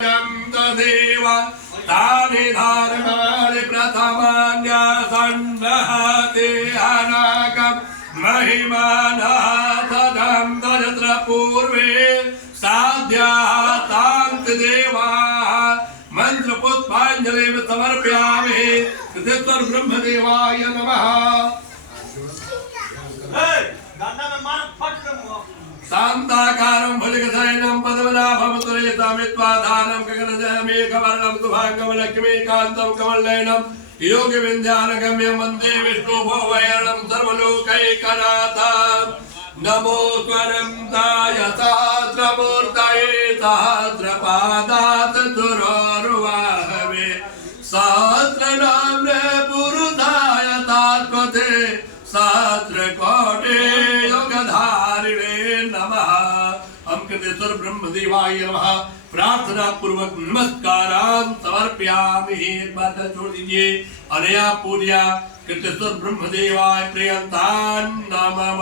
देव तानि धर्माणि प्रथमान्यासन्नहते अनाकं महिमानः सदं दरिद्र पूर्वे साध्याः तान्ति देवाः मन्त्रपुष्पाञ्जलिं समर्पयामि कृतेश्वर ब्रह्मदेवाय नमः। शान्ताकारं भुजगशयनं पद्मनाभं सुरेशमित्वाधानं गगनजमेघवर्णं शुभाङ्गं लक्ष्मीकान्तं कमलनयनं योगिविन्द्यानगम्यं वन्दे विष्णुभुवयनं सर्वलोकैकनाथं। नमो स्वरन्ताय सहस्रमूर्तये सहस्रपादात् सुरोरुवाहवे सहस्रनाम्ने पुरुषाय तात्वते सहस्रकोटे योगधारिणे नमः। हम कृतेश्वर ब्रह्मदेवाय नमः प्रार्थना पूर्वक नमस्कारान् समर्पयामि। एक बार छोड़ दीजिए अनया पूज्या कृतेश्वर ब्रह्मदेवाय प्रियंतान् नमः।